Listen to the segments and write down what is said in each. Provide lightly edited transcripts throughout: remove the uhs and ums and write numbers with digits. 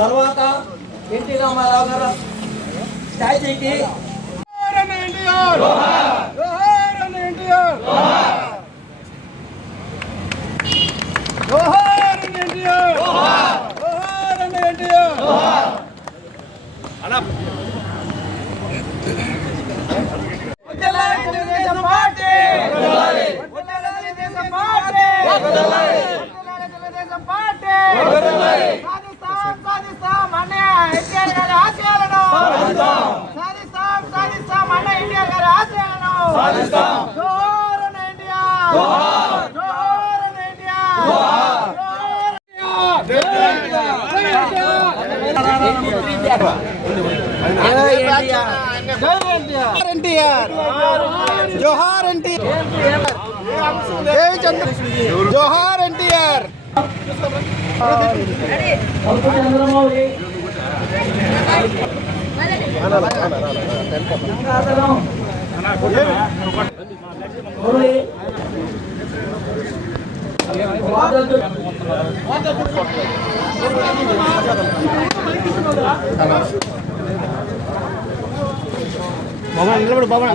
తర్వాత ఎన్టీ రామారావు గారు స్టాచ్యూకి జోహార్ ఎన్టీఆర్, జోహార్ ఎన్టీఆర్. బాబా నిలబడు బాబా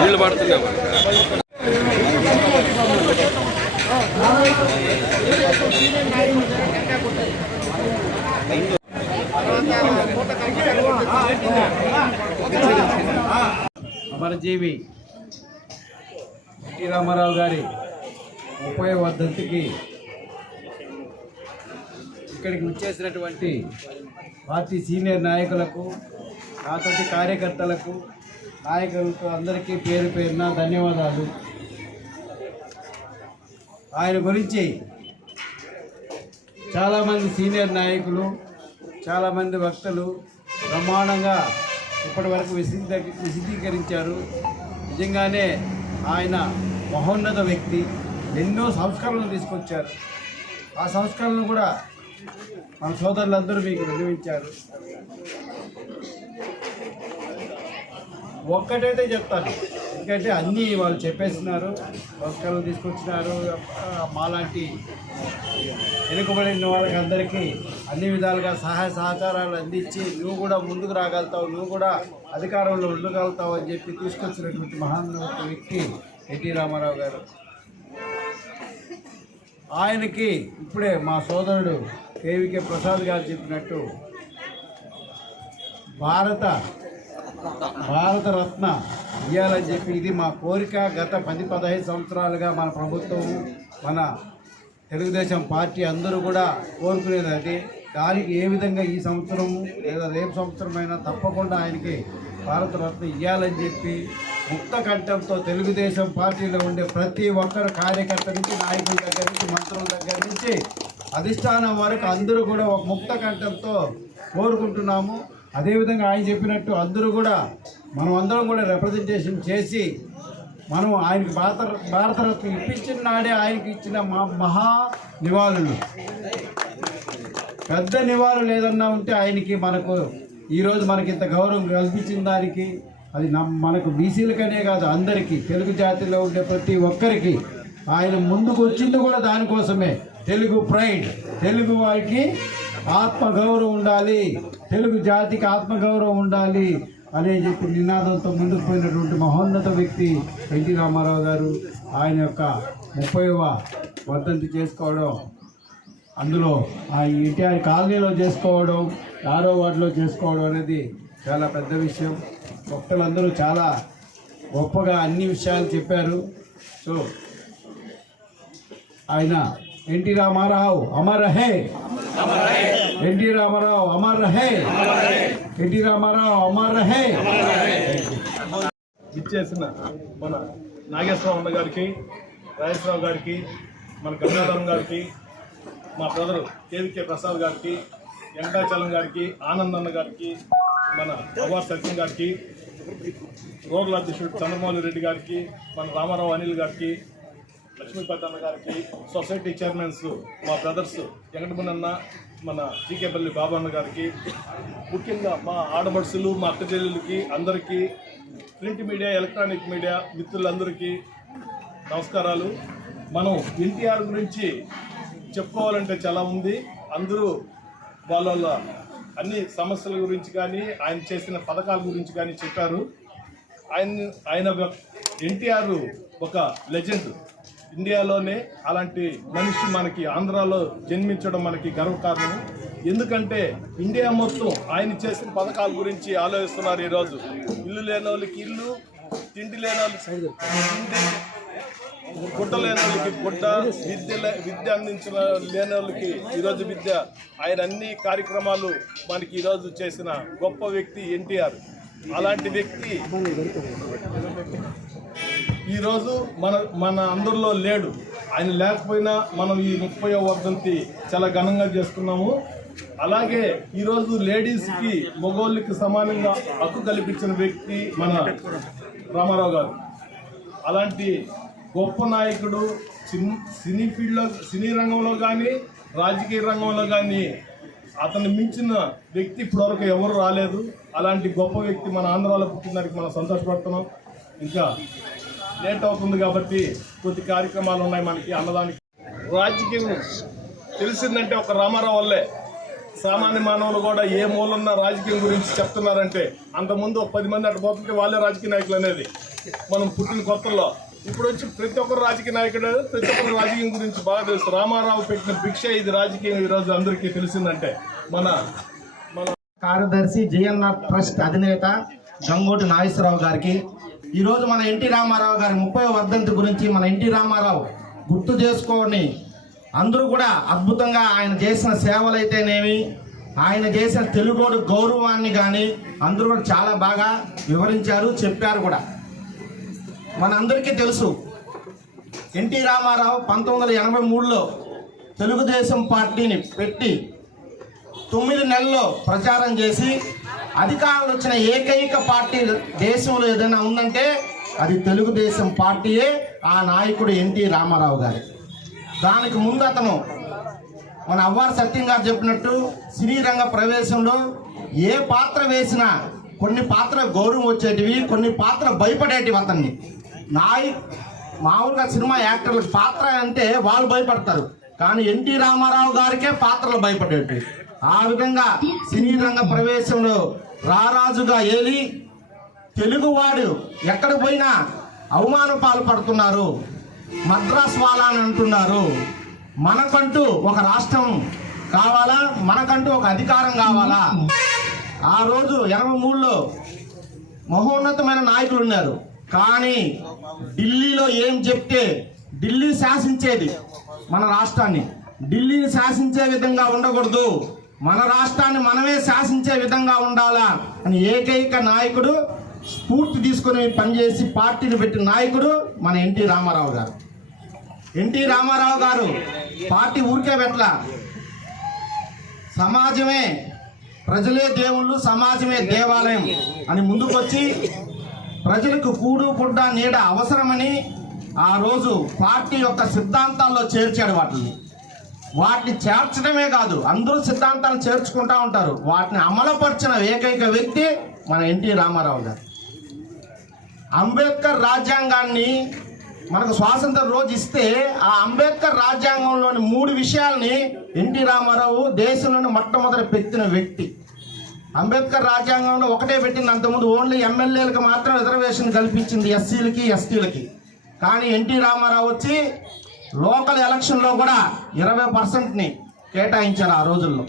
నీళ్ళు పడుతున్నాం. అమరజీవి ఎన్టీ రామారావు గారి 30వ వర్ధంతికి ఇక్కడికి వచ్చేసినటువంటి పార్టీ సీనియర్ నాయకులకు, నాతోటి కార్యకర్తలకు, నాయకులకు అందరికీ పేరు పేరున ధన్యవాదాలు. ఆయన గురించి చాలామంది సీనియర్ నాయకులు, చాలామంది వక్తలు బ్రహ్మాండంగా ఇప్పటి వరకు విశదీకరించారు. నిజంగానే ఆయన మహోన్నత వ్యక్తి, ఎన్నో సంస్కరణలు తీసుకొచ్చారు. ఆ సంస్కరణలు కూడా మన సోదరులందరూ మీకు విన్నవించారు. ఒక్కటైతే చెప్తాను, ఎందుకంటే అన్నీ వాళ్ళు చెప్పేస్తున్నారు. సంస్కరణలు తీసుకొచ్చినారు. మాలాంటి వెనుకబడిన వాళ్ళకి అందరికీ అన్ని విధాలుగా సహాయ సహకారాలు అందించి నువ్వు కూడా ముందుకు రాగలుగుతావు, నువ్వు కూడా అధికారంలో ఉండగలుగుతావు అని చెప్పి తీసుకొచ్చినటువంటి మహాన్నత వ్యక్తి ఎన్టీ రామారావు గారు. ఆయనకి ఇప్పుడే మా సోదరుడు కేవీకే ప్రసాద్ గారు చెప్పినట్టు భారత రత్న ఇవ్వాలని చెప్పి ఇది మా కోరిక. గత 10-15 సంవత్సరాలుగా మన ప్రభుత్వం, మన తెలుగుదేశం పార్టీ అందరూ కూడా కోరుకునేది అది. దానికి ఏ విధంగా ఈ సంవత్సరం లేదా రేపు సంవత్సరమైనా తప్పకుండా ఆయనకి భారతరత్న ఇవ్వాలని చెప్పి ముక్త కంఠంతో తెలుగుదేశం పార్టీలో ఉండే ప్రతి ఒక్కరు, కార్యకర్త నుంచి నాయకుల దగ్గర నుంచి మంత్రుల దగ్గర నుంచి అధిష్టానం వరకు అందరూ కూడా ఒక ముక్త కంఠంతో కోరుకుంటున్నాము. అదేవిధంగా ఆయన చెప్పినట్టు అందరూ కూడా మనం అందరం కూడా రిప్రజెంటేషన్ చేసి మనం ఆయనకి భారతరత్న ఇప్పించిన నాడే ఆయనకి ఇచ్చిన మహా నివాళులు, పెద్ద నివాళులు ఏదన్నా ఉంటే ఆయనకి మనకు ఈరోజు మనకి ఇంత గౌరవం కల్పించిన దానికి అది మనకు బీసీలకనే కాదు అందరికీ, తెలుగు జాతిలో ఉండే ప్రతి ఒక్కరికి ఆయన ముందుకు వచ్చింది కూడా దానికోసమే. తెలుగు ప్రైడ్, తెలుగు వారికి ఆత్మగౌరవం ఉండాలి, తెలుగు జాతికి ఆత్మగౌరవం ఉండాలి అనే చెప్పి నినాదంతో ముందుకు పోయినటువంటి మహోన్నత వ్యక్తి ఎన్టీ రామారావు గారు. ఆయన యొక్క 30వ వర్ధంతి చేసుకోవడం, అందులో ఆ ఎన్టీఆర్ కాలనీలో చేసుకోవడం, 6వ వార్డులో చేసుకోవడం అనేది చాలా పెద్ద విషయం. భక్తులందరూ చాలా గొప్పగా అన్ని విషయాలు చెప్పారు. సో ఆయన ఎన్టీ రామారావు అమర్ రహే, ఎన్టీ రామారావు అమర్ రహే, ఎన్టీ రామారావు అమర్ రహే. ఇచ్చేసిన మన నాగేశ్వరరావు అన్న గారికి, రాజేశ్వరరావు గారికి, మన గంగాధరం గారికి, మా బ్రదరు కేవీకే ప్రసాద్ గారికి, వెంకటాచలం గారికి, ఆనంద్ అన్న గారికి, మన అవార్ సత్యం గారికి, రోడ్ల అధ్యక్షుడు చంద్రమౌళి రెడ్డి గారికి, మన రామారావు అనిల్ గారికి, లక్ష్మీపతి అన్న గారికి, సొసైటీ చైర్మన్స్ మా బ్రదర్స్ వెంకటమునన్న, మన జీకేపల్లి బాబు అన్న గారికి, ముఖ్యంగా మా ఆడబడుసులు, మా అక్క చెల్లెళ్ళకి అందరికీ, ప్రింట్ మీడియా, ఎలక్ట్రానిక్ మీడియా మిత్రులందరికీ నమస్కారాలు. మనం ఎన్టీఆర్ గురించి చెప్పుకోవాలంటే చాలా ఉంది. అందరూ వాళ్ళ అన్ని సమస్యల గురించి కానీ, ఆయన చేసిన పథకాల గురించి కానీ చెప్పారు. ఆయన ఎన్టీఆర్ ఒక లెజెండ్. ఇండియాలోనే అలాంటి మనిషి మనకి ఆంధ్రాలో జన్మించడం మనకి గర్వకారణం. ఎందుకంటే ఇండియా మొత్తం ఆయన చేసిన పథకాల గురించి ఆలోచిస్తున్నారు ఈరోజు. ఇల్లు లేని వాళ్ళకి ఇల్లు, తిండి లేని వాళ్ళకి తిండి, గుడ్డ లేని వాళ్ళకి గుడ్డ, విద్య అందించిన లేని వాళ్ళకి ఈరోజు విద్య. ఆయన అన్ని కార్యక్రమాలు మనకి ఈరోజు చేసిన గొప్ప వ్యక్తి ఎన్టీఆర్. అలాంటి వ్యక్తి ఈరోజు మన అందరిలో లేడు. ఆయన లేకపోయినా మనం ఈ 30వ వర్ధంతి చాలా ఘనంగా చేసుకున్నాము. అలాగే ఈరోజు లేడీస్కి, మగోళ్ళకి సమానంగా హక్కు కల్పించిన వ్యక్తి మన రామారావు గారు. అలాంటి గొప్ప నాయకుడు సినీ ఫీల్డ్లో, సినీ రంగంలో కానీ, రాజకీయ రంగంలో కానీ అతన్ని మించిన వ్యక్తి ఇప్పటివరకు ఎవరు రాలేదు. అలాంటి గొప్ప వ్యక్తి మన ఆంధ్రాలో పుట్టినదానికి మనం సంతోషపడుతున్నాం. ఇంకా లేట్ అవుతుంది కాబట్టి కొద్ది కార్యక్రమాలు ఉన్నాయి మనకి అన్నదానికి. రాజకీయం తెలిసిందంటే ఒక రామారావు వల్లే. సామాన్య మానవులు కూడా ఏ మూలన్న రాజకీయం గురించి చెప్తున్నారంటే, అంతకుముందు 10 మంది అటు పోతుంటే వాళ్ళే రాజకీయ నాయకులు అనేది మనం పుట్టిన కొత్తల్లో. ఇప్పుడు వచ్చి ప్రతి ఒక్కరు రాజకీయ నాయకుడు, ప్రతి ఒక్కరు రాజకీయం గురించి బాగా తెలుసు. రామారావు పెట్టిన భిక్ష ఇది రాజకీయం ఈరోజు అందరికీ తెలిసిందంటే. మన కార్యదర్శి జిఎన్ఆర్ ట్రస్ట్ అధినేత గంగోటి నాగేశ్వరరావు గారికి, ఈరోజు మన ఎన్టీ రామారావు గారి 30వ వర్ధంతి గురించి మన ఎన్టీ రామారావు గుర్తు చేసుకొని అందరూ కూడా అద్భుతంగా ఆయన చేసిన సేవలైతేనేమి, ఆయన చేసిన తెలుగోడు గౌరవాన్ని కానీ అందరూ కూడా చాలా బాగా వివరించారు, చెప్పారు కూడా. మనందరికీ తెలుసు ఎన్టీ రామారావు 1983లో తెలుగుదేశం పార్టీని పెట్టి 9 నెలల్లో ప్రచారం చేసి అధికారంలో వచ్చిన ఏకైక పార్టీ దేశంలో ఏదైనా ఉందంటే అది తెలుగుదేశం పార్టీయే. ఆ నాయకుడు ఎన్టీ రామారావు గారు. దానికి ముందు అతను మన అవ్వారు సత్యం గారు చెప్పినట్టు సినీ రంగ ప్రవేశంలో ఏ పాత్ర వేసినా కొన్ని పాత్ర గౌరవం వచ్చేటివి, కొన్ని పాత్ర భయపడేటివి. అతన్ని మామూలుగా సినిమా యాక్టర్లకు పాత్ర అంటే వాళ్ళు భయపడతారు, కానీ ఎన్టీ రామారావు గారికే పాత్రలు భయపడేటివి. ఆ విధంగా సినీ రంగ ప్రవేశంలో రారాజుగా ఏలి తెలుగువాడు ఎక్కడ పోయినా అవమాన పాల్పడుతున్నారు, మద్రాస్ వాలా అని అంటున్నారు. మనకంటూ ఒక రాష్ట్రం కావాలా, మనకంటూ ఒక అధికారం కావాలా. ఆ రోజు 83లో మహోన్నతమైన నాయకులు ఉన్నారు, కానీ ఢిల్లీలో ఏం చెప్తే ఢిల్లీ శాసించేది మన రాష్ట్రాన్ని. ఢిల్లీని శాసించే విధంగా ఉండకూడదు, మన రాష్ట్రాన్ని మనమే శాసించే విధంగా ఉండాలా అని ఏకైక నాయకుడు, స్ఫూర్తి తీసుకుని పనిచేసి పార్టీని పెట్టిన నాయకుడు మన ఎన్టీ రామారావు గారు. ఎన్టీ రామారావు గారు పార్టీ ఊరికే పెట్టల, సమాజమే ప్రజలే దేవుళ్ళు, సమాజమే దేవాలయం అని ముందుకొచ్చి ప్రజలకు కూడు గుడ్డ నీడ అవసరమని ఆ రోజు పార్టీ యొక్క సిద్ధాంతాల్లో చేర్చాడు. వాటిని చేర్చడమే కాదు, అందరూ సిద్ధాంతాలు చేర్చుకుంటా ఉంటారు, వాటిని అమలుపరిచిన ఏకైక వ్యక్తి మన ఎన్టీ రామారావు గారు. అంబేద్కర్ రాజ్యాంగాన్ని మనకు స్వాతంత్ర రోజు ఇస్తే ఆ అంబేద్కర్ రాజ్యాంగంలోని 3 విషయాల్ని ఎన్టీ రామారావు దేశంలోని మొట్టమొదటి పెట్టిన వ్యక్తి. అంబేద్కర్ రాజ్యాంగంలో ఒకటే పెట్టింది, అంతకుముందు ఓన్లీ ఎమ్మెల్యేలకు మాత్రం రిజర్వేషన్ కల్పించింది, ఎస్సీలకి ఎస్టీలకి. కానీ ఎన్టీ రామారావు వచ్చి లోకల్ ఎలక్షన్లో కూడా 20%ని కేటాయించారు. ఆ రోజుల్లో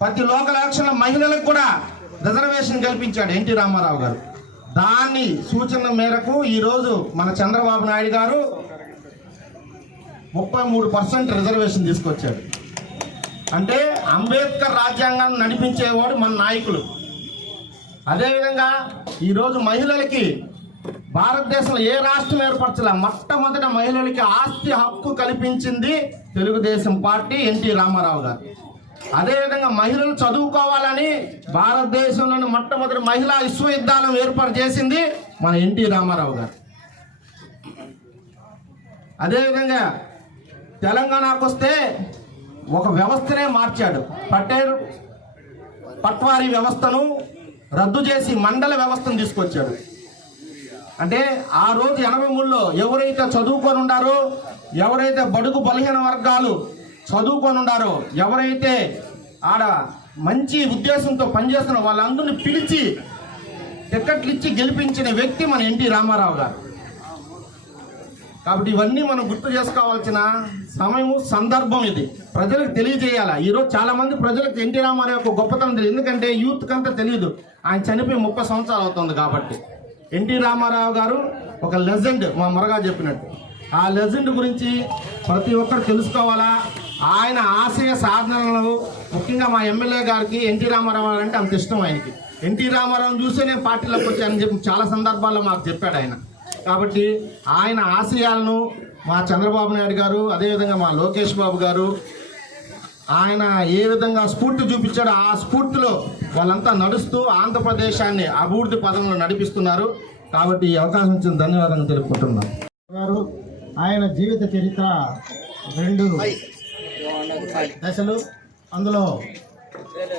ప్రతి లోకల్ ఎలక్షన్లో మహిళలకు కూడా రిజర్వేషన్ కల్పించాడు ఎన్టీ రామారావు గారు. దాన్ని సూచన మేరకు ఈరోజు మన చంద్రబాబు నాయుడు గారు 33% రిజర్వేషన్ తీసుకొచ్చాడు. అంటే అంబేద్కర్ రాజ్యాంగాన్ని నడిపించేవాడు మన నాయకులు. అదేవిధంగా ఈరోజు మహిళలకి భారతదేశంలో ఏ రాష్ట్రం ఏర్పరచాల మొట్టమొదట మహిళలకి ఆస్తి హక్కు కల్పించింది తెలుగుదేశం పార్టీ, ఎన్టీ రామారావు గారు. అదేవిధంగా మహిళలు చదువుకోవాలని భారతదేశంలోని మొట్టమొదటి మహిళా విశ్వవిద్యాలయం ఏర్పాటు చేసింది మన ఎన్టీ రామారావు గారు. అదేవిధంగా తెలంగాణకు వస్తే ఒక వ్యవస్థనే మార్చాడు. పట్వారీ వ్యవస్థను రద్దు చేసి మండల వ్యవస్థను తీసుకొచ్చాడు. అంటే ఆ రోజు 83లో ఎవరైతే చదువుకొని ఉండారో, ఎవరైతే బడుగు బలహీన వర్గాలు చదువుకొని ఉండారో, ఎవరైతే ఆడ మంచి ఉద్దేశంతో పనిచేస్తున్న వాళ్ళందరినీ పిలిచి టికెట్లు ఇచ్చి గెలిపించిన వ్యక్తి మన ఎన్టీ రామారావు గారు. కాబట్టి ఇవన్నీ మనం గుర్తు చేసుకోవాల్సిన సమయం, సందర్భం ఇది. ప్రజలకు తెలియజేయాలి. ఈరోజు చాలా మంది ప్రజలకు ఎన్టీ రామారావు యొక్క గొప్పతనం తెలియదు. ఎందుకంటే యూత్ కంతా తెలియదు. ఆయన చనిపోయి 30 సంవత్సరాలు అవుతుంది కాబట్టి. ఎన్టీ రామారావు గారు ఒక లెజెండ్, మా మురగా చెప్పినట్టు. ఆ లెజెండ్ గురించి ప్రతి ఒక్కరు తెలుసుకోవాలా. ఆయన ఆశయ సాధనలు, ముఖ్యంగా మా ఎమ్మెల్యే గారికి ఎన్టీ రామారావు అంటే అంత ఇష్టం ఆయనకి. ఎన్టీ రామారావుని చూసే నేను పార్టీలోకి వచ్చానని చెప్పి చాలా సందర్భాల్లో మాకు చెప్పాడు ఆయన. కాబట్టి ఆయన ఆశయాలను మా చంద్రబాబు నాయుడు గారు, అదేవిధంగా మా లోకేష్ బాబు గారు, ఆయన ఏ విధంగా స్ఫూర్తి చూపించాడో ఆ స్ఫూర్తిలో వాళ్ళంతా నడుస్తూ ఆంధ్రప్రదేశాన్ని అభివృద్ధి పదంలో నడిపిస్తున్నారు. కాబట్టి ఈ అవకాశం ఇచ్చిన ధన్యవాదాలు తెలుపుకుంటున్నాను. గారు ఆయన జీవిత చరిత్ర 2 దశలు. అందులో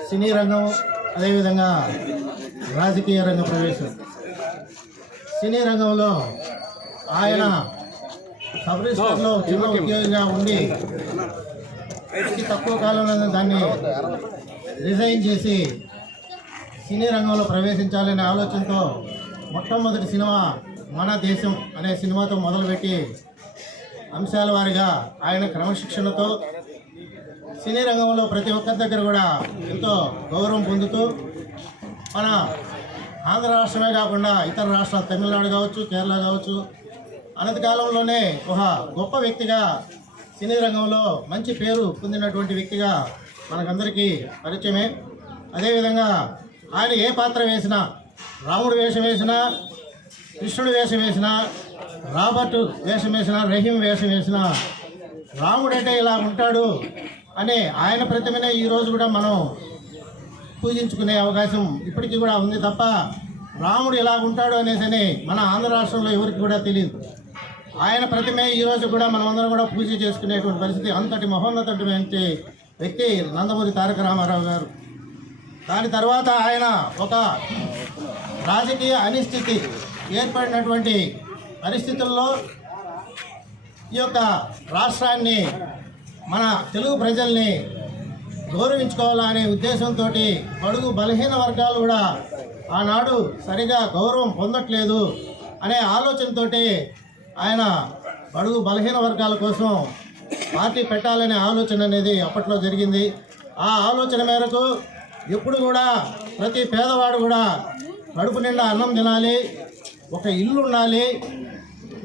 సినీ రంగం, అదేవిధంగా రాజకీయ రంగ ప్రవేశం. సినీ రంగంలో ఆయన సబ్ రిజిస్టర్లో చిన్న ఉద్యోగిగా ఉండి అతి తక్కువ కాలంలో దాన్ని రిజైన్ చేసి సినీ రంగంలో ప్రవేశించాలనే ఆలోచనతో మొట్టమొదటి సినిమా మన దేశం అనే సినిమాతో మొదలుపెట్టి అంశాల వారిగా ఆయన క్రమశిక్షణతో సినీ రంగంలో ప్రతి ఒక్కరి దగ్గర కూడా ఎంతో గౌరవం పొందుతూ మన ఆంధ్ర రాష్ట్రమే కాకుండా ఇతర రాష్ట్రాలు, తమిళనాడు కావచ్చు, కేరళ కావచ్చు, అనతి కాలంలోనే ఒక గొప్ప వ్యక్తిగా సినీ రంగంలో మంచి పేరు పొందినటువంటి వ్యక్తిగా మనకందరికీ పరిచయమే. అదేవిధంగా ఆయన ఏ పాత్ర వేసినా, రాముడు వేషం వేసినా, కృష్ణుడు వేషం వేసినా, రాబర్ట్ వేషం వేసినా, రహీం వేషం వేసినా, రాముడంటే ఇలా ఉంటాడు అనే ఆయన ప్రతిమనే ఈరోజు కూడా మనం పూజించుకునే అవకాశం ఇప్పటికీ కూడా ఉంది తప్ప రాముడు ఇలా ఉంటాడు అనేసి మన ఆంధ్ర రాష్ట్రంలో ఎవరికి కూడా తెలియదు. ఆయన ప్రతిమే ఈరోజు కూడా మనమందరం కూడా పూజ చేసుకునేటువంటి పరిస్థితి. అంతటి మహోన్నతమైన వ్యక్తి నందమూరి తారక రామారావు గారు. దాని తర్వాత ఆయన ఒక రాజకీయ అనిశ్చితి ఏర్పడినటువంటి పరిస్థితుల్లో ఈ యొక్క రాష్ట్రాన్ని, మన తెలుగు ప్రజల్ని గౌరవించుకోవాలనే ఉద్దేశంతో బడుగు బలహీన వర్గాలు కూడా ఆనాడు సరిగా గౌరవం పొందట్లేదు అనే ఆలోచనతో ఆయన బడుగు బలహీన వర్గాల కోసం పార్టీ పెట్టాలనే ఆలోచన అనేది అప్పట్లో జరిగింది. ఆ ఆలోచన మేరకు ఎప్పుడు కూడా ప్రతి పేదవాడు కూడా కడుపు నిండా అన్నం తినాలి, ఒక ఇల్లు ఉండాలి,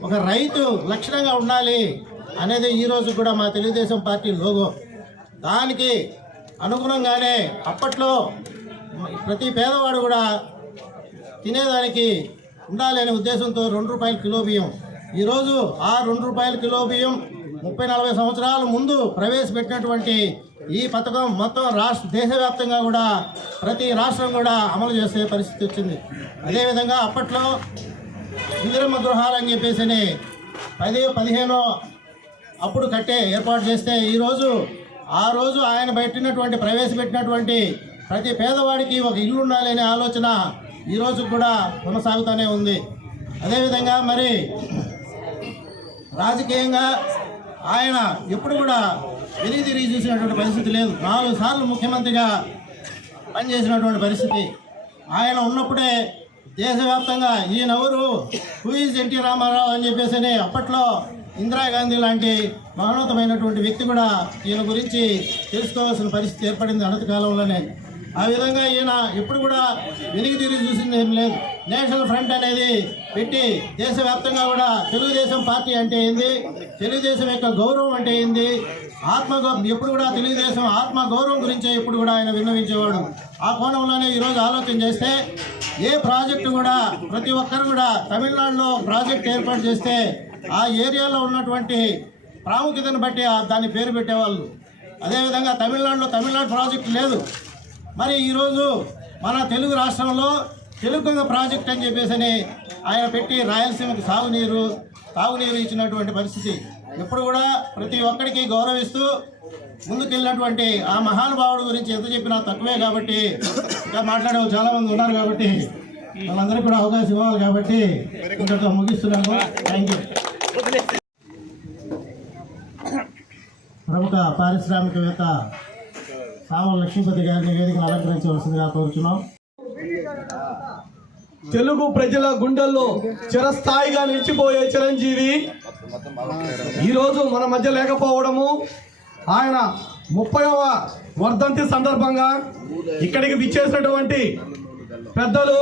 ఒక రైతు లక్షణంగా ఉండాలి అనేది ఈరోజు కూడా మా తెలుగుదేశం పార్టీ లోగో. దానికి అనుగుణంగానే అప్పట్లో ప్రతి పేదవాడు కూడా తినేదానికి ఉండాలి అనే ఉద్దేశంతో ₹2 కిలో బియ్యం, ఈరోజు ఆ ₹2 కిలో బియ్యం 30-40 సంవత్సరాల ముందు ప్రవేశపెట్టినటువంటి ఈ పథకం మొత్తం దేశవ్యాప్తంగా కూడా ప్రతి రాష్ట్రం కూడా అమలు చేసే పరిస్థితి వచ్చింది. అదేవిధంగా అప్పట్లో ఇందిరమ్మ గృహాలు అని చెప్పేసి 10-15 అప్పుడు ఏర్పాటు చేస్తే ఆ రోజు ఆయన ప్రవేశపెట్టినటువంటి ప్రతి పేదవాడికి ఒక ఇల్లు ఉండాలనే ఆలోచన ఈరోజు కూడా కొనసాగుతూనే ఉంది. అదేవిధంగా మరి రాజకీయంగా ఆయన ఎప్పుడు కూడా తిరిగి చూసినటువంటి పరిస్థితి లేదు. 4 సార్లు ముఖ్యమంత్రిగా పనిచేసినటువంటి పరిస్థితి. ఆయన ఉన్నప్పుడే దేశవ్యాప్తంగా ఈయనెవరు, హూ ఈజ్ ఎన్టీ రామారావు అని చెప్పేసి అప్పట్లో ఇందిరాగాంధీ లాంటి మహోన్నతమైనటువంటి వ్యక్తి కూడా ఈయన గురించి తెలుసుకోవాల్సిన పరిస్థితి ఏర్పడింది అనతి కాలంలోనే. ఆ విధంగా ఈయన ఎప్పుడు కూడా వెలికి తిరిగి చూసింది ఏం లేదు. నేషనల్ ఫ్రంట్ అనేది పెట్టి దేశవ్యాప్తంగా కూడా తెలుగుదేశం పార్టీ అంటే ఏంది, తెలుగుదేశం యొక్క గౌరవం అంటే ఏంది, ఎప్పుడు కూడా తెలుగుదేశం ఆత్మగౌరవం గురించే ఎప్పుడు కూడా ఆయన విన్నవించేవాడు. ఆ కోణంలోనే ఈరోజు ఆలోచన చేస్తే ఏ ప్రాజెక్టు కూడా ప్రతి ఒక్కరు కూడా తమిళనాడులో ప్రాజెక్ట్ ఏర్పాటు చేస్తే ఆ ఏరియాలో ఉన్నటువంటి ప్రాముఖ్యతను బట్టి దాన్ని పేరు పెట్టేవాళ్ళు. అదేవిధంగా తమిళనాడు ప్రాజెక్టు లేదు. మరి ఈరోజు మన తెలుగు రాష్ట్రంలో తెలుగు ప్రాజెక్ట్ అని చెప్పేసి ఆయన పెట్టి రాయలసీమకు తాగునీరు ఇచ్చినటువంటి పరిస్థితి. ఎప్పుడు కూడా ప్రతి ఒక్కరికి గౌరవిస్తూ ముందుకెళ్ళినటువంటి ఆ మహానుభావుడు గురించి ఎంత చెప్పినా తక్కువే. కాబట్టి ఇంకా మాట్లాడే చాలా మంది ఉన్నారు కాబట్టి వాళ్ళందరికీ కూడా అవకాశం ఇవ్వాలి. కాబట్టి ఇంతటితో ముగిస్తున్నాను. Thank you. ప్రముఖ పారిశ్రామికవేత్త సామల లక్ష్మీపతి గారిని వేదికను అలంకరించవలసిందిగా కోరుచున్నాం. తెలుగు ప్రజల గుండెల్లో చిరస్థాయిగా నిలిచిపోయే చిరంజీవి ఈరోజు మన మధ్య లేకపోవడము, ఆయన 30వ వర్ధంతి సందర్భంగా ఇక్కడికి విచ్చేసినటువంటి పెద్దలు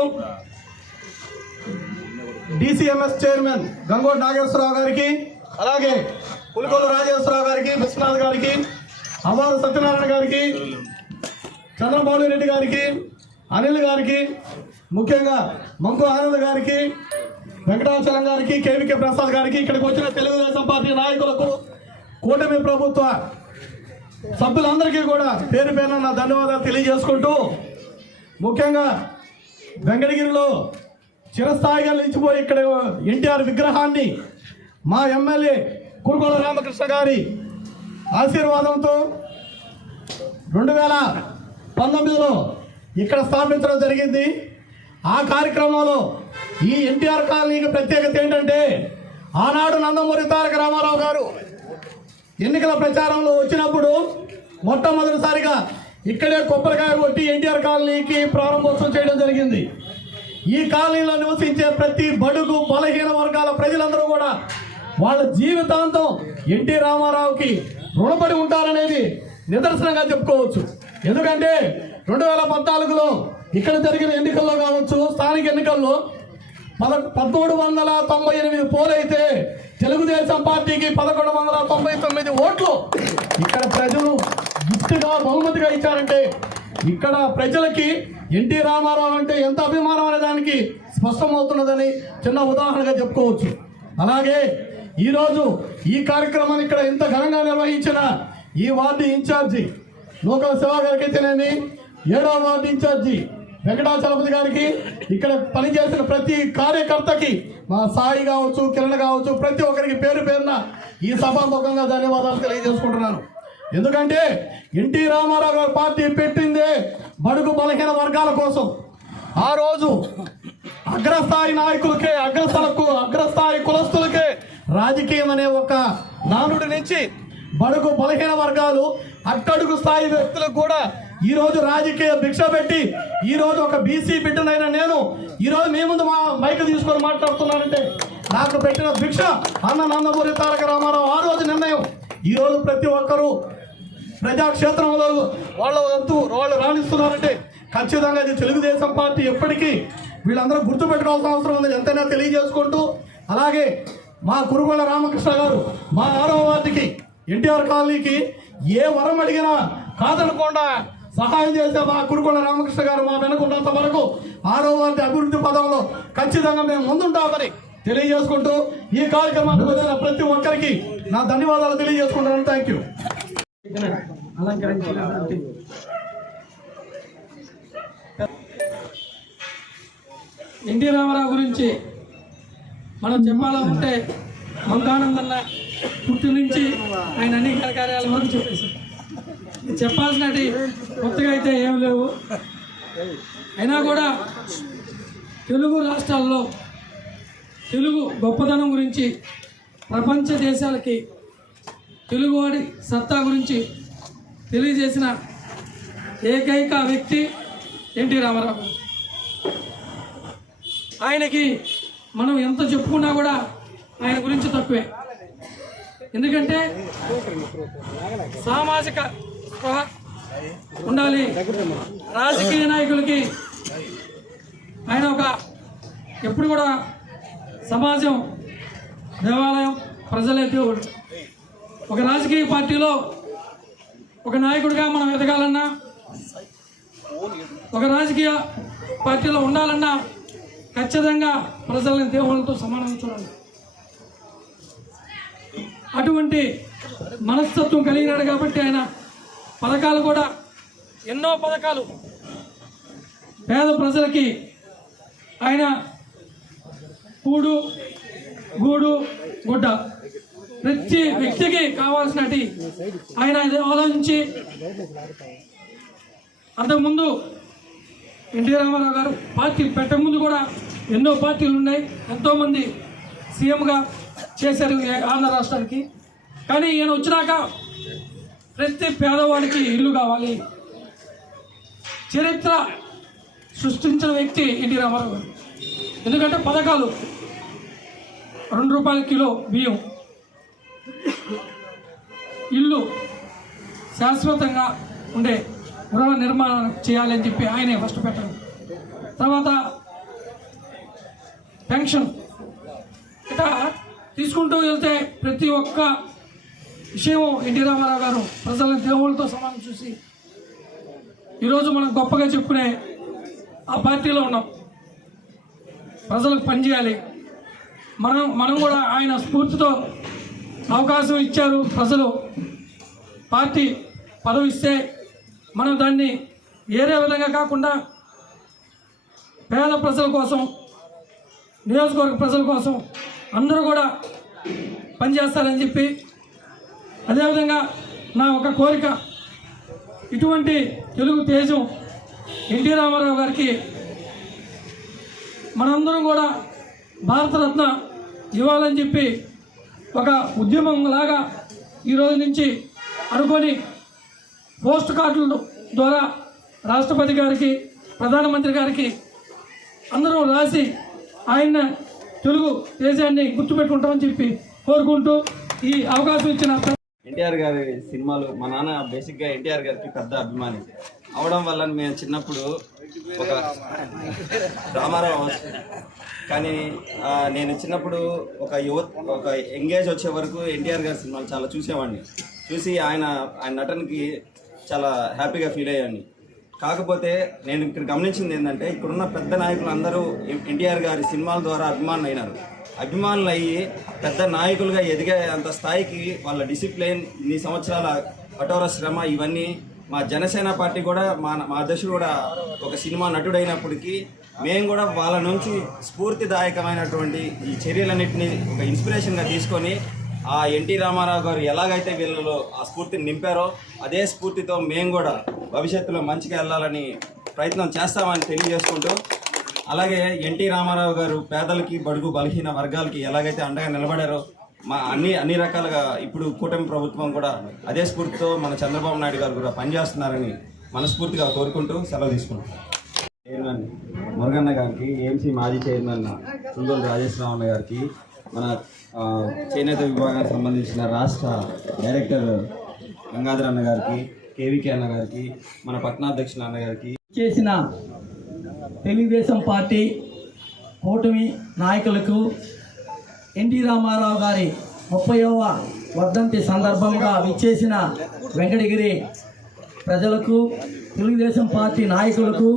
డిసిఎంఎస్ చైర్మన్ గంగోటి నాగేశ్వరరావు గారికి, అలాగే పులికొల్లు రాజేశ్వరరావు గారికి, విశ్వనాథ్ గారికి, అమరు సత్యనారాయణ గారికి, చంద్రబాబు రెడ్డి గారికి, అనిల్ గారికి, ముఖ్యంగా మంకు ఆనంద్ గారికి, వెంకటాచలం గారికి, కేవీకే ప్రసాద్ గారికి, ఇక్కడికి వచ్చిన తెలుగుదేశం పార్టీ నాయకులకు, కూటమి ప్రభుత్వ సభ్యులందరికీ కూడా పేరు పేరున నా ధన్యవాదాలు తెలియజేసుకుంటూ, ముఖ్యంగా వెంకటగిరిలో చిరస్థాయిగా నిలిచిపోయి ఇక్కడ ఎన్టీఆర్ విగ్రహాన్ని మా ఎమ్మెల్యే కురుగొల్ల రామకృష్ణ గారి ఆశీర్వాదంతో 2019లో ఇక్కడ స్థాపించడం జరిగింది. ఆ కార్యక్రమంలో ఈ ఎన్టీఆర్ కాలనీకి ప్రత్యేకత ఏంటంటే, ఆనాడు నందమూరి తారక రామారావు గారు ఎన్నికల ప్రచారంలో వచ్చినప్పుడు మొట్టమొదటిసారిగా ఇక్కడే కొబ్బరికాయ కొట్టి ఎన్టీఆర్ కాలనీకి ప్రారంభోత్సవం చేయడం జరిగింది. ఈ కాలనీలో నివసించే ప్రతి బడుగు బలహీన వర్గాల ప్రజలందరూ కూడా వాళ్ళ జీవితాంతం ఎన్టీ రామారావుకి రుణపడి ఉంటారనేది నిదర్శనంగా చెప్పుకోవచ్చు. ఎందుకంటే 2014లో ఇక్కడ జరిగిన ఎన్నికల్లో కావచ్చు, స్థానిక ఎన్నికల్లో 1398 పోలైతే తెలుగుదేశం పార్టీకి 1199 ఓట్లు ఇక్కడ ప్రజలు గిఫ్ట్గా బహుమతిగా ఇచ్చారంటే, ఇక్కడ ప్రజలకి ఎన్టీ రామారావు అంటే ఎంత అభిమానం అనే దానికి స్పష్టమవుతున్నదని చిన్న ఉదాహరణగా చెప్పుకోవచ్చు. అలాగే ఈరోజు ఈ కార్యక్రమాన్ని ఇక్కడ ఎంత ఘనంగా నిర్వహించిన ఈ వార్డు ఇన్ఛార్జి లోకల్ సేవ గారికి అయితేనేమి, 7వ వార్డు ఇన్ఛార్జి వెంకటాచలపతి గారికి, ఇక్కడ పనిచేసిన ప్రతి కార్యకర్తకి, మా సాయి కావచ్చు, కిరణ్ కావచ్చు, ప్రతి ఒక్కరికి పేరు పేరున ఈ సభాముఖంగా ధన్యవాదాలు తెలియజేసుకుంటున్నాను. ఎందుకంటే ఎన్టీ రామారావు గారు పార్టీ పెట్టిందే బడుగు బలహీన వర్గాల కోసం. ఆ రోజు అగ్రస్థాయి నాయకులకే, అగ్రస్థాయి కులస్తులకే రాజకీయం అనే ఒక నానుడి నుంచి బడుగు బలహీన వర్గాలు, అట్టడుగు స్థాయి వ్యక్తులకు కూడా ఈరోజు రాజకీయ భిక్ష పెట్టి, ఈరోజు ఒక బీసీ బిడ్డనైనా నేను ఈరోజు మీ ముందు మైక్ తీసుకొని మాట్లాడుతున్నానంటే నాకు పెట్టిన భిక్ష అన్న నందమూరి తారక రామారావు ఆ రోజు నిర్ణయం. ఈరోజు ప్రతి ఒక్కరూ ప్రజాక్షేత్రంలో వాళ్ళు రాణిస్తున్నారంటే ఖచ్చితంగా ఇది తెలుగుదేశం పార్టీ ఎప్పటికీ వీళ్ళందరూ గుర్తుపెట్టుకోవాల్సిన అవసరం ఉంది ఎంతైనా తెలియజేసుకుంటూ, అలాగే మా కురుగొల్ల రామకృష్ణ గారు మా 6వ వార్డుకి ఎన్టీఆర్ కాలనీకి ఏ వరం అడిగినా కాదనకుండా సహాయం చేసే మా కురుగొల్ల రామకృష్ణ గారు మా వెనుకున్నంత వరకు 6వ వార్డు అభివృద్ధి పదంలో ఖచ్చితంగా మేము ముందుంటామని తెలియజేసుకుంటూ ఈ కార్యక్రమానికి వచ్చిన ప్రతి ఒక్కరికి నా ధన్యవాదాలు తెలియజేసుకుంటున్నాను. Thank you. అలంకరించినటువంటి ఎన్టీ రామారావు గురించి మనం చెప్పాలంటే మంకానందన్న పుట్టి నుంచి ఆయన అన్ని కార్యాల వరకు చెప్పేశారు. చెప్పాల్సినవి కొత్తగా అయితే ఏం లేవు. అయినా కూడా తెలుగు రాష్ట్రాల్లో తెలుగు గొప్పతనం గురించి ప్రపంచ దేశాలకి తెలుగువాడి సత్తా గురించి తెలియజేసిన ఏకైక వ్యక్తి ఎన్టీ రామారావు. ఆయనకి మనం ఎంత చెప్పుకున్నా కూడా ఆయన గురించి తక్కువే. ఎందుకంటే సామాజిక స్పృహ, ఉండాలి. రాజకీయ నాయకులకి ఆయన ఎప్పుడు కూడా సమాజం, దేవాలయం, ప్రజలే దేవుడు. ఒక రాజకీయ పార్టీలో ఒక నాయకుడిగా మనం ఎదగాలన్నా, ఒక రాజకీయ పార్టీలో ఉండాలన్నా ఖచ్చితంగా ప్రజల్ని దేవుళ్ళతో సమానంగా చూడాలి. అటువంటి మనస్తత్వం కలిగినాడు కాబట్టి ఆయన పథకాలు కూడా ఎన్నో పథకాలు పేద ప్రజలకి ఆయన కూడు, గూడు, గుడ్డ ప్రతి వ్యక్తికి కావాల్సినటి ఆయన ఆలోచించి, అంతకుముందు ఎన్టీ రామారావు గారు పార్టీ పెట్టకముందు కూడా ఎన్నో పార్టీలు ఉన్నాయి, ఎంతోమంది సీఎంగా చేశారు ఆంధ్ర రాష్ట్రానికి. కానీ ఈయన వచ్చినాక ప్రతి పేదవాడికి ఇల్లు కావాలి. చరిత్ర సృష్టించిన వ్యక్తి ఎన్టీ రామారావు గారు. ఎందుకంటే పథకాలు ₹2 కిలో బియ్యం, ఇల్లు శాశ్వతంగా ఉండే గృహ నిర్మాణం చేయాలి అని చెప్పి ఆయనే ఫస్ట్ పెట్టారు. తర్వాత పెన్షన్ ఇట్లా తీసుకుంటూ వెళ్తే ప్రతి ఒక్క విషయం ఎన్టీ రామారావు గారు ప్రజలను దేవుళ్ళతో సమానం చూసి ఈరోజు మనం గొప్పగా చెప్పుకునే ఆ పార్టీలో ఉన్నాం. ప్రజలకు పనిచేయాలి. మనం కూడా ఆయన స్ఫూర్తితో అవకాశం ఇచ్చారు ప్రజలు. పార్టీ పదవి ఇస్తే మనం దాన్ని వేరే విధంగా కాకుండా పేద ప్రజల కోసం, నియోజకవర్గ ప్రజల కోసం అందరూ కూడా పనిచేస్తారని చెప్పి, అదేవిధంగా నా ఒక కోరిక, ఇటువంటి తెలుగు తేజం ఎన్టీ రామారావు గారికి మనందరం కూడా భారతరత్న ఇవ్వాలని చెప్పి ఒక ఉద్యమం లాగా ఈరోజు నుంచి అనుకొని పోస్ట్ కార్డుల ద్వారా రాష్ట్రపతి గారికి, ప్రధానమంత్రి గారికి అందరూ రాసి ఆయన తెలుగు దేశాన్ని గుర్తుపెట్టుకుంటామని చెప్పి కోరుకుంటూ ఈ అవకాశం ఇచ్చిన ఎన్టీఆర్ గారి సినిమాలు, మా నాన్న బేసిక్గా ఎన్టీఆర్ గారికి పెద్ద అభిమాని అవడం వల్ల మేము చిన్నప్పుడు ఒక రామారావు, కానీ నేను చిన్నప్పుడు ఒక ఎంగేజ్ వచ్చే వరకు ఎన్టీఆర్ గారి సినిమాలు చాలా చూసేవాడిని. చూసి ఆయన నటనకి చాలా హ్యాపీగా ఫీల్ అయ్యాను. కాకపోతే నేను ఇక్కడ గమనించింది ఏంటంటే, ఇక్కడున్న పెద్ద నాయకులు అందరూ ఎన్టీఆర్ గారి సినిమాల ద్వారా అభిమానులు అయినారు. అభిమానులు అయ్యి పెద్ద నాయకులుగా ఎదిగే అంత స్థాయికి వాళ్ళ డిసిప్లిన్, ఇన్ని సంవత్సరాల కఠోర శ్రమ, ఇవన్నీ మా జనసేన పార్టీ కూడా, మా అధ్యక్షుడు కూడా ఒక సినిమా నటుడైనప్పటికీ మేము కూడా వాళ్ళ నుంచి స్ఫూర్తిదాయకమైనటువంటి ఈ చర్యలన్నింటినీ ఒక ఇన్స్పిరేషన్గా తీసుకొని ఆ ఎన్టీ రామారావు గారు ఎలాగైతే వీళ్ళలో ఆ స్ఫూర్తిని నింపారో అదే స్ఫూర్తితో మేము కూడా భవిష్యత్తులో మంచిగా వెళ్ళాలని ప్రయత్నం చేస్తామని తెలియజేసుకుంటూ, అలాగే ఎన్టీ రామారావు గారు పేదలకి, బడుగు బలహీన వర్గాలకి ఎలాగైతే అండగా నిలబడారో మా అన్ని రకాలుగా ఇప్పుడు కూటమి ప్రభుత్వం కూడా అదే స్ఫూర్తితో మన చంద్రబాబు నాయుడు గారు కూడా పనిచేస్తున్నారని మనస్ఫూర్తిగా కోరుకుంటూ సెలవు తీసుకుంటాం. చైర్మన్ మురుగన్న గారికి, ఏఎంసీ మాజీ చైర్మన్ చుండూరు రాజేశ్వరరావు గారికి, మన చేనేత విభాగానికి సంబంధించిన రాష్ట్ర డైరెక్టర్ గంగాధర్ అన్న గారికి, కేవీకే అన్న గారికి, మన పట్టణాధ్యక్షులు అన్న గారికి, చేసిన తెలుగుదేశం పార్టీ కూటమి నాయకులకు, ఎన్టీ రామారావు గారి 30వ వర్ధంతి సందర్భంగా విచ్చేసిన వెంకటగిరి ప్రజలకు, తెలుగుదేశం పార్టీ నాయకులకు,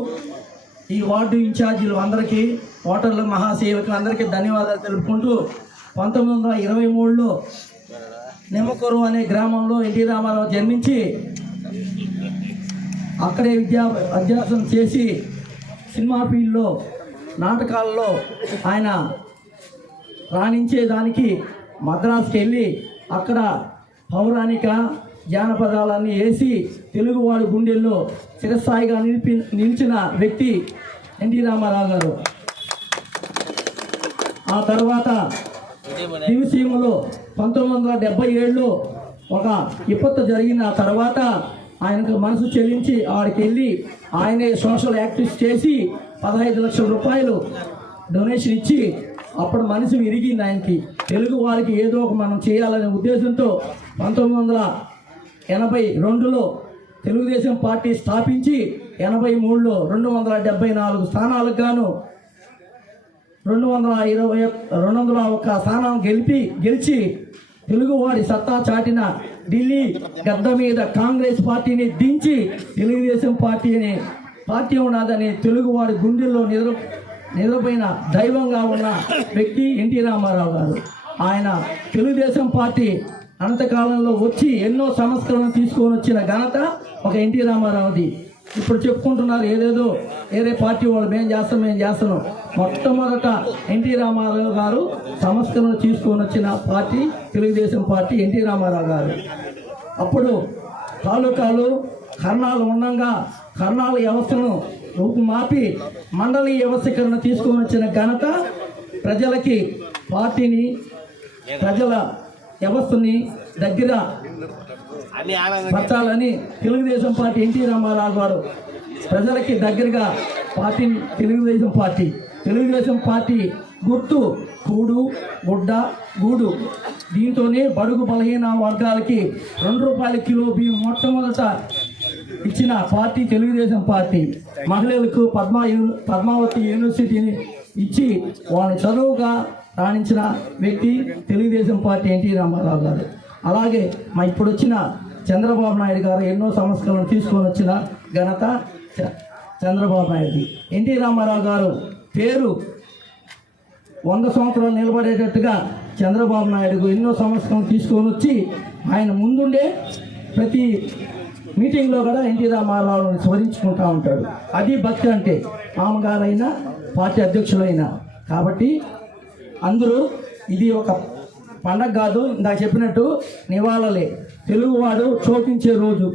ఈ వార్డు ఇన్ఛార్జీలు అందరికీ, ఓటర్ల మహాసేవకులు అందరికీ ధన్యవాదాలు తెలుపుకుంటూ, 1923లో నిమ్మకూరు అనే గ్రామంలో ఎన్టీ రామారావు జన్మించి అక్కడే అభ్యాసం చేసి సినిమా ఫీల్డ్లో, నాటకాల్లో ఆయన రాణించేదానికి మద్రాసుకి వెళ్ళి అక్కడ పౌరాణిక జానపదాలన్నీ వేసి తెలుగువాడి గుండెల్లో చిరస్థాయిగా నిలిచిన వ్యక్తి ఎన్టీ రామారావు గారు. ఆ తర్వాత దివిసీమలో 1977లో ఒక విపత్తు జరిగిన తర్వాత ఆయనకు మనసు చెల్లించి ఆడికి వెళ్ళి ఆయనే సోషల్ యాక్టివిస్ట్ చేసి 15 లక్షల రూపాయలు డొనేషన్ ఇచ్చి అప్పుడు మనసు విరిగింది ఆయనకి. తెలుగు వారికి ఏదో ఒక మనం చేయాలనే ఉద్దేశంతో 1982లో తెలుగుదేశం పార్టీ స్థాపించి 83లో 274 స్థానాలకు గాను 221 స్థానం గెలిచి తెలుగువాడి సత్తా చాటిన ఢిల్లీ గద్ద మీద కాంగ్రెస్ పార్టీని దించి తెలుగుదేశం పార్టీ ఉన్నదని తెలుగువాడి గుండెల్లో నిద్రపోయిన దైవంగా ఉన్న వ్యక్తి ఎన్టీ రామారావు గారు. ఆయన తెలుగుదేశం పార్టీ అనంతకాలంలో వచ్చి ఎన్నో సంస్కరణలు తీసుకొని వచ్చిన ఘనత ఒక ఎన్టీ రామారావుది. ఇప్పుడు చెప్పుకుంటున్నారు ఏదేదో వేరే పార్టీ వాళ్ళు మేము చేస్తున్నాం. మొట్టమొదట ఎన్టీ రామారావు గారు సంస్కరణలు తీసుకొని వచ్చిన party Telugu Desam party NT Rama Rao గారు. అప్పుడు తాలూకాలు కర్ణాలు ఉండగా కర్ణాల వ్యవస్థను రూపుమాపి మండలి వ్యవస్థీకరణ తీసుకొని వచ్చిన ఘనత ప్రజలకి పార్టీని ప్రజల వ్యవస్థని దగ్గర పరచాలని తెలుగుదేశం పార్టీ ఎన్టీ రామారావు గారు ప్రజలకి దగ్గరగా పార్టీని తెలుగుదేశం పార్టీ గుర్తు కూడు గుడ్డ గూడు. దీంతోనే బడుగు బలహీన వర్గాలకి ₹2 కిలో బియ్యం మొట్టమొదట ఇచ్చిన పార్టీ తెలుగుదేశం పార్టీ. మహిళలకు పద్మావతి యూనివర్సిటీని ఇచ్చి వాళ్ళని చదువుగా రాణించిన వ్యక్తి తెలుగుదేశం పార్టీ ఎన్టీ రామారావు గారు. అలాగే ఇప్పుడు వచ్చిన చంద్రబాబు నాయుడు గారు ఎన్నో సంస్కరణలు తీసుకొని వచ్చిన ఘనత చంద్రబాబు నాయుడు. ఎన్టీ రామారావు గారు పేరు 100 సంవత్సరాలు నిలబడేటట్టుగా చంద్రబాబు నాయుడు ఎన్నో సంస్కరణలు తీసుకొని వచ్చి ఆయన ముందుండే ప్రతి మీటింగ్లో కూడా ఎన్టీ రామారావుని స్మరించుకుంటూ ఉంటాడు. అది భక్తి అంటే మామగారైనా పార్టీ అధ్యక్షులైనా. కాబట్టి అందరూ ఇది ఒక పండగ కాదు, ఇందాక చెప్పినట్టు నివాళలే, తెలుగువాడు శోకించే రోజు.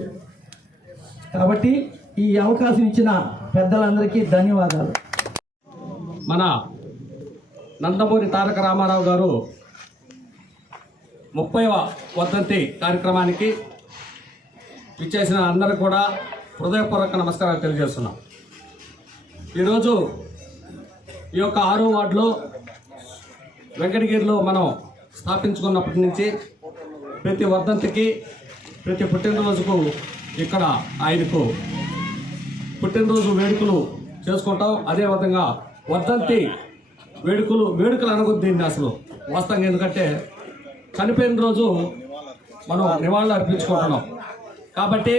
కాబట్టి ఈ అవకాశం ఇచ్చిన పెద్దలందరికీ ధన్యవాదాలు. మన నందమూరి తారక రామారావు గారు 30వ వర్ధంతి కార్యక్రమానికి ఇచ్చేసిన అందరూ కూడా హృదయపూర్వక నమస్కారాలు తెలియజేస్తున్నాం. ఈరోజు ఈ యొక్క 6వ వార్డులో వెంకటగిరిలో మనం స్థాపించుకున్నప్పటి నుంచి ప్రతి వర్ధంతికి ప్రతి పుట్టినరోజుకు ఇక్కడ ఆయనకు పుట్టినరోజు వేడుకలు చేసుకుంటాం. అదేవిధంగా వర్ధంతి వేడుకలు అనకొద్ది అసలు వాస్తవంగా, ఎందుకంటే చనిపోయిన రోజు మనం నివాళులు అర్పించుకుంటున్నాం. కాబట్టి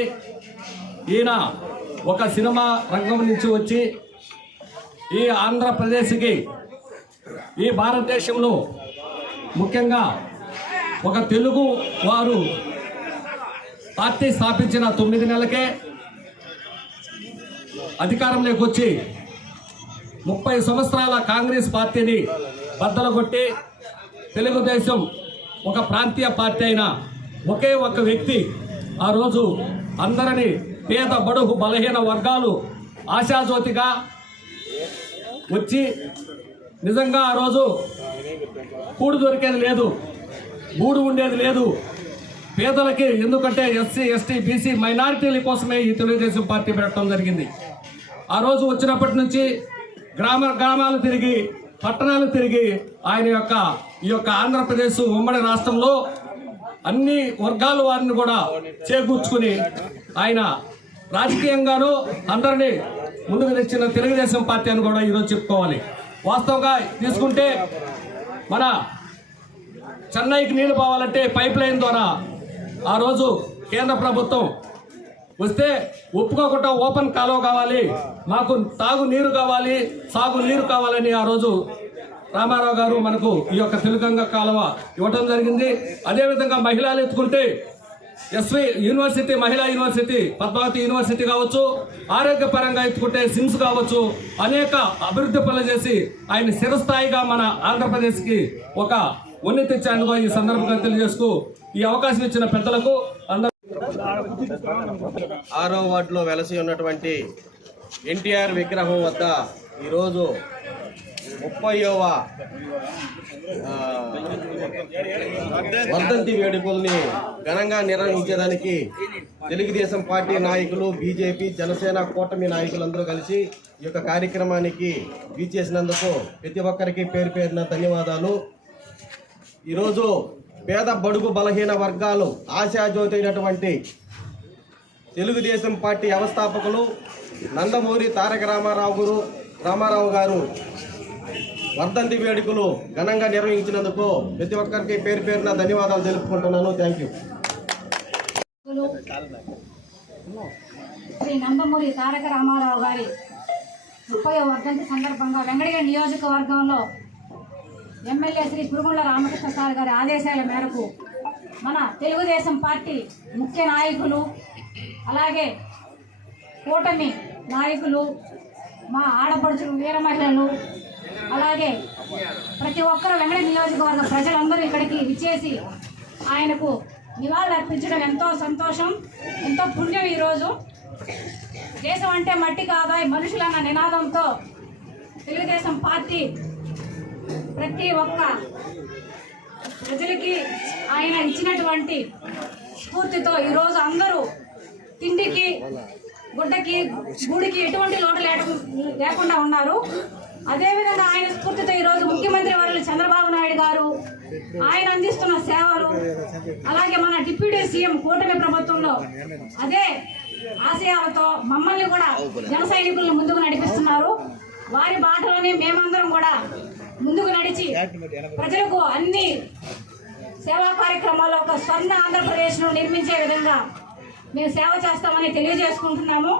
ఈయన ఒక సినిమా రంగం నుంచి వచ్చి ఈ ఆంధ్రప్రదేశ్కి ఈ భారతదేశంలో ముఖ్యంగా ఒక తెలుగు వారు పార్టీ స్థాపించిన 9 నెలలకే అధికారంలోకి వచ్చి 30 సంవత్సరాల కాంగ్రెస్ పార్టీని బద్దలుగొట్టి తెలుగుదేశం ఒక ప్రాంతీయ పార్టీ అయిన ఒకే ఒక వ్యక్తి ఆ రోజు అందరినీ పేద బడుగు బలహీన వర్గాలు ఆశాజ్యోతిగా వచ్చి నిజంగా ఆ రోజు కూడు దొరికేది లేదు, గూడు ఉండేది లేదు పేదలకి. ఎందుకంటే ఎస్సీ ఎస్టీ బీసీ మైనారిటీల కోసమే ఈ తెలుగుదేశం పార్టీ పెట్టడం జరిగింది. ఆ రోజు వచ్చినప్పటి నుంచి గ్రామాలు తిరిగి పట్టణాలు తిరిగి ఆయన ఈ యొక్క ఆంధ్రప్రదేశ్ ఉమ్మడి రాష్ట్రంలో అన్ని వర్గాల వారిని కూడా చేకూర్చుకుని ఆయన రాజకీయంగానూ అందరినీ ముందుకు తెచ్చిన తెలుగుదేశం పార్టీ అని కూడా ఈరోజు చెప్పుకోవాలి. వాస్తవంగా తీసుకుంటే మన చెన్నైకి నీళ్లు పోవాలంటే పైప్ లైన్ ద్వారా ఆ రోజు కేంద్ర ప్రభుత్వం వస్తే ఒప్పుకోకుండా ఓపెన్ కాలువ కావాలి, మాకు తాగు నీరు కావాలి, సాగు నీరు కావాలని ఆ రోజు రామారావు గారు మనకు ఈ యొక్క తెలుగంగ కాలువ ఇవ్వడం జరిగింది. అదేవిధంగా మహిళలు ఎత్తుకుంటే ఎస్వి యూనివర్సిటీ, మహిళా యూనివర్సిటీ, పద్మావతి యూనివర్సిటీ కావచ్చు, ఆరోగ్యపరంగా ఎత్తుకుంటే సిమ్స్ కావచ్చు, అనేక అభివృద్ధి పనులు చేసి ఆయన స్థిరస్థాయిగా మన ఆంధ్రప్రదేశ్కి ఒక ఉన్నతి తెచ్చాను ఈ సందర్భంగా తెలియజేస్తూ ఈ అవకాశం ఇచ్చిన పెద్దలకు అందరూ. 6వ వార్డులో వెలసి ఉన్నటువంటి ఎన్టీఆర్ విగ్రహం వద్ద ఈరోజు 30వ వర్ధంతి వేడుకల్ని ఘనంగా నిర్వహించడానికి తెలుగుదేశం పార్టీ నాయకులు, బీజేపీ, జనసేన కూటమి నాయకులందరూ కలిసి ఈ యొక్క కార్యక్రమానికి వీచేసినందుకు ప్రతి ఒక్కరికి పేరు పేరున ధన్యవాదాలు. ఈరోజు పేద బడుగు బలహీన వర్గాలు ఆశాజ్యోతి అయినటువంటి తెలుగుదేశం పార్టీ వ్యవస్థాపకులు నందమూరి తారక రామారావు గారు వర్ధంతి వేడుకలు ఘనంగా నిర్వహించినందుకు ప్రతి ఒక్కరికి పేరు పేరున ధన్యవాదాలు తెలుపుకుంటున్నాను. Thank you. శ్రీ నందమూరి తారక రామారావు గారి 30వ వర్ధంతి సందర్భంగా వెంకటగిరి నియోజకవర్గంలో ఎమ్మెల్యే శ్రీ పురుగుండ్ల రామకృష్ణ సార్ గారి ఆదేశాల మేరకు మన తెలుగుదేశం పార్టీ ముఖ్య నాయకులు, అలాగే కూటమి నాయకులు, మా ఆడపడుచులు, వీర మహిళలు, అలాగే ప్రతి ఒక్కరు వెంకటగిరి నియోజకవర్గ ప్రజలందరూ ఇక్కడికి విచ్చేసి ఆయనకు నివాళులు అర్పించడం ఎంతో సంతోషం, ఎంతో పుణ్యం. ఈరోజు దేశం అంటే మట్టి కాదా మనుషులన్న నినాదంతో తెలుగుదేశం పార్టీ ప్రతి ఒక్క ప్రజలకి ఆయన ఇచ్చినటువంటి స్ఫూర్తితో ఈరోజు అందరూ తిండికి, గుడ్డకి, గూడికి ఎటువంటి లోటు లేకుండా ఉన్నారు. అదేవిధంగా ఆయన స్ఫూర్తితో ఈరోజు ముఖ్యమంత్రి వర్యులు చంద్రబాబు నాయుడు గారు ఆయన అందిస్తున్న సేవలు, అలాగే మన డిప్యూటీ సీఎం కూటమి ప్రభుత్వంలో అదే ఆశయాలతో మమ్మల్ని కూడా జన సైనికులను ముందుకు నడిపిస్తున్నారు. వారి బాటలోనే మేమందరం కూడా ముందుకు నడిచి ప్రజలకు అన్ని సేవా కార్యక్రమాల్లో ఒక స్వర్ణ ఆంధ్రప్రదేశ్ను నిర్మించే విధంగా మేము సేవ చేస్తామని తెలియజేసుకుంటున్నాము.